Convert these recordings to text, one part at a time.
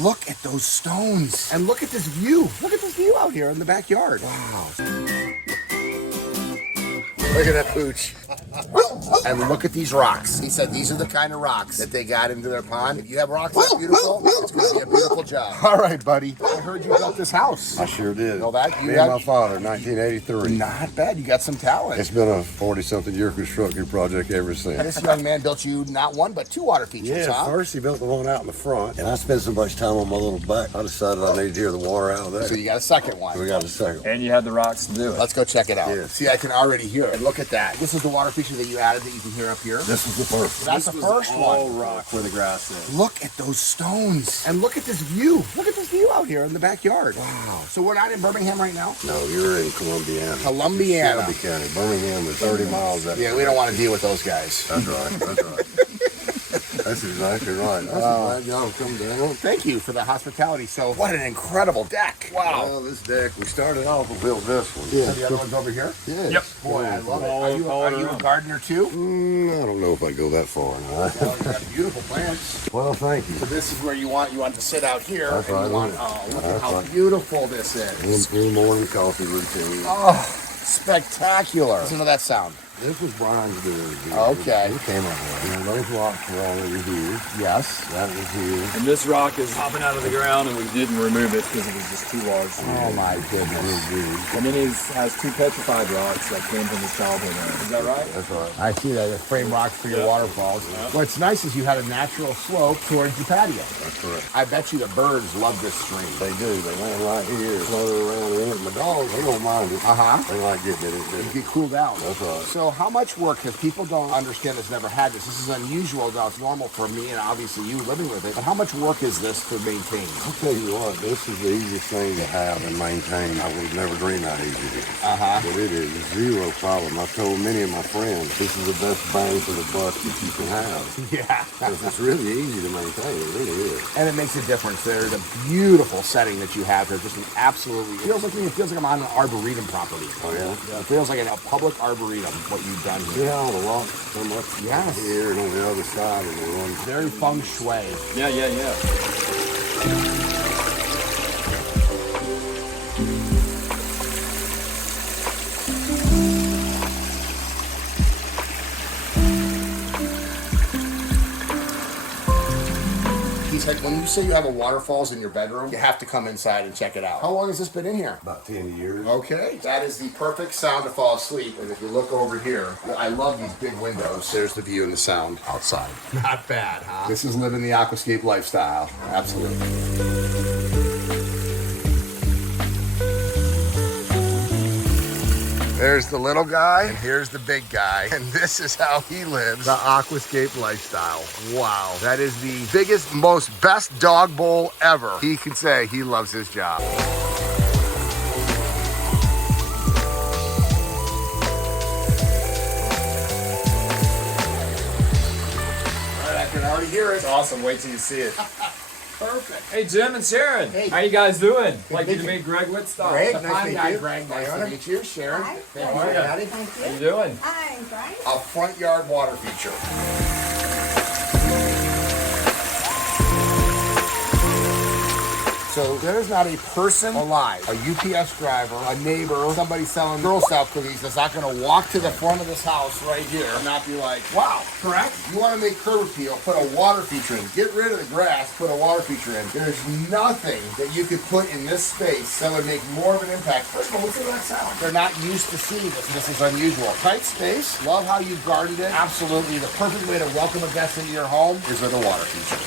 Look at those stones. And look at this view. Look at this view out here in the backyard. Wow. Look at that pooch. And look at these rocks. He said these are the kind of rocks that they got into their pond. If you have rocks that beautiful, it's going to be a beautiful job. All right, buddy. I heard you built this house. I sure did. You know that? Me and my father, 1983. Not bad. You got some talent. It's been a 40-something year construction project ever since. This young man built you not one, but two water features, Yeah, huh? first he built the one out in the front, and I spent so much time on my little back, I decided I needed to hear the water out of there. So you got a second one. We got a second. And you had the rocks to do it. Let's go check it out. Yes. See, I can already hear it. Look at that. This is the water feature that you added that you can hear up here. This was the first one. That's the first all one. rock where the grass is. Look at those stones. And look at this view. Look at this view out here in the backyard. Wow. So we're not in Birmingham right now? No, you're in Columbiana. Columbiana. Shelby County. Birmingham is 30 miles out. Yeah, we don't want to deal with those guys. That's right. That's right. That's exactly right. That's glad y'all come down. Thank you for the hospitality. So what an incredible deck. Wow. Well, this deck, we started off and built this one. So the other one's over here? Yes. Yep. Boy, I love it. All Are you a gardener too? I don't know if I go that far now. Well, you got beautiful plants. Well, thank you. So this is where you want to sit out here. That's and right. You want, oh, look at That's how right. beautiful this is. In the morning coffee routine. Oh, spectacular. Listen to that sound. This was Brian's doing. Okay. He came up with it. And those rocks were all over here. Yes. That was here. And this rock is popping out of the ground, and we didn't remove it because it was just too large. Oh my goodness. And then he has two petrified rocks that came from his childhood home. Is that right? That's right. I see that. The frame rocks for your waterfalls. What's nice is you had a natural slope towards the patio. That's correct. I bet you the birds love this stream. They do. They land right here, flutter around in it. My dogs, they don't mind it. They like getting in it. You get cooled down. That's right. So how much work, because people don't understand this, never had this. This is unusual. Now it's normal for me and obviously you living with it. But how much work is this to maintain? I'll tell you what, this is the easiest thing to have and maintain. I would never dream how easy it is. But it is zero problem. I've told many of my friends, this is the best bang for the buck that you can have. Yeah. Because it's really easy to maintain. It really is. And it makes a difference. There's a beautiful setting that you have here. Just an absolutely, it feels like I'm on an arboretum property. Oh, yeah? It feels like a public arboretum, what you've done See here. how the rocks come up here and on the other side and they run. Very feng shui. Yeah, yeah, yeah. He said, when you say you have a waterfalls in your bedroom, you have to come inside and check it out. How long has this been in here? About 10 years. Okay, that is the perfect sound to fall asleep. And if you look over here, I love these big windows. There's the view and the sound outside. Not bad, huh? This is living the Aquascape lifestyle. Absolutely. There's the little guy, and here's the big guy, and this is how he lives the Aquascape lifestyle. Wow. That is the biggest, most best dog bowl ever. He can say he loves his job. I can already hear it. It's awesome. Wait till you see it. Perfect. Hey, Jim and Sharon. Hey. How you guys doing? Like you to busy. meet Greg Wittstock. Greg, Nice nice to to meet meet you. you. Greg, nice to meet you. Sharon. Hi. Thank How are you. ya? Howdy. How you Thank you. doing? Hi, Brian. A front yard water feature. So there's not a person alive, a UPS driver, a neighbor, somebody selling Girl Scout cookies that's not going to walk to the front of this house right here and not be like, wow, correct? You want to make curb appeal, put a water feature in. Get rid of the grass, put a water feature in. There's nothing that you could put in this space that would make more of an impact. First of all, listen to that sound. They're not used to seeing this. This is unusual. Tight space. Love how you gardened it. Absolutely. The perfect way to welcome a guest into your home is with a water feature.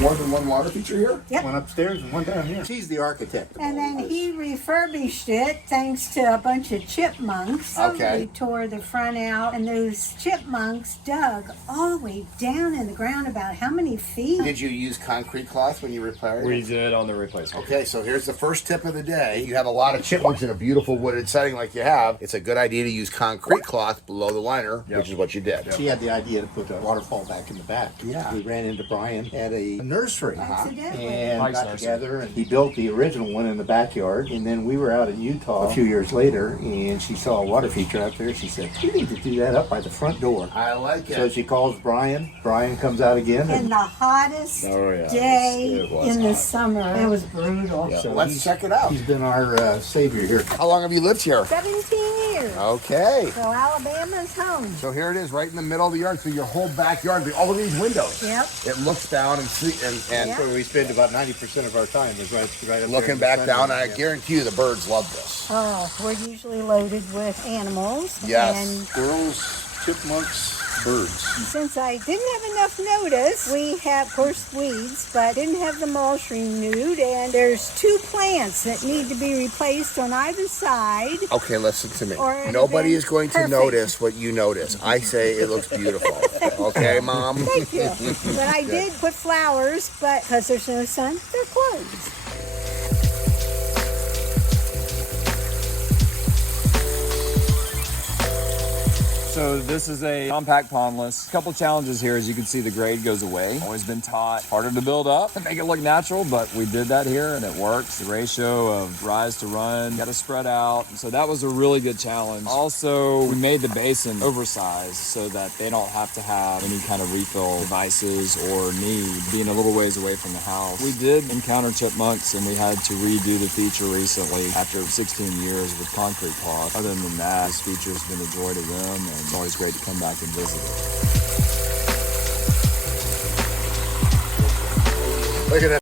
More than one water feature here? Yep. One upstairs and one down here. She's the architect. And then he refurbished it thanks to a bunch of chipmunks. Okay. He tore the front out, and those chipmunks dug all the way down in the ground about how many feet? Did you use concrete cloth when you repaired We it? did on the replacement. Okay, so here's the first tip of the day. You have a lot of chipmunks in a beautiful wooded setting like you have. It's a good idea to use concrete cloth below the liner, which is what you did. She had the idea to put a waterfall back in the back. Yeah. We ran into Brian at a nursery. That's a Evidently. and Thanks, got Darcy. together, and he built the original one in the backyard. And then we were out in Utah a few years later, and she saw a water feature out there. She said, "You need to do that up by the front door." I like it. So she calls Brian. Brian comes out again. In the hottest day It was in the hot. summer. It was brutal. So Let's check it out. He's been our savior here. How long have you lived here? 17 years. Okay. So Alabama's home. So here it is, right in the middle of the yard. So your whole backyard, all of these windows. Yep. It looks down and see, and Yeah. Where we spend about 90% of our time is right up there looking in the back sunroom. down. I Yeah. guarantee you the birds love this. Oh, we're usually loaded with animals. Yes. And Squirrels, chipmunks, birds. since I didn't have enough notice, we have, of course, weeds, but didn't have the mulch renewed. And there's 2 plants that need to be replaced on either side. Okay, listen to me. Or it'd Nobody been is going to perfect. notice what you notice. I say it looks beautiful. Okay, Mom? Thank you. But I did put flowers, but because there's no sun, they're closed. So this is a compact pondless. Couple challenges here. As you can see, the grade goes away. Always been taught harder to build up and make it look natural, but we did that here and it works. The ratio of rise to run, got to spread out. So that was a really good challenge. Also, we made the basin oversized so that they don't have to have any kind of refill devices or need being a little ways away from the house. We did encounter chipmunks and we had to redo the feature recently after 16 years with concrete cloth. Other than that, this feature has been a joy to them, and it's always great to come back and visit it. Look at that.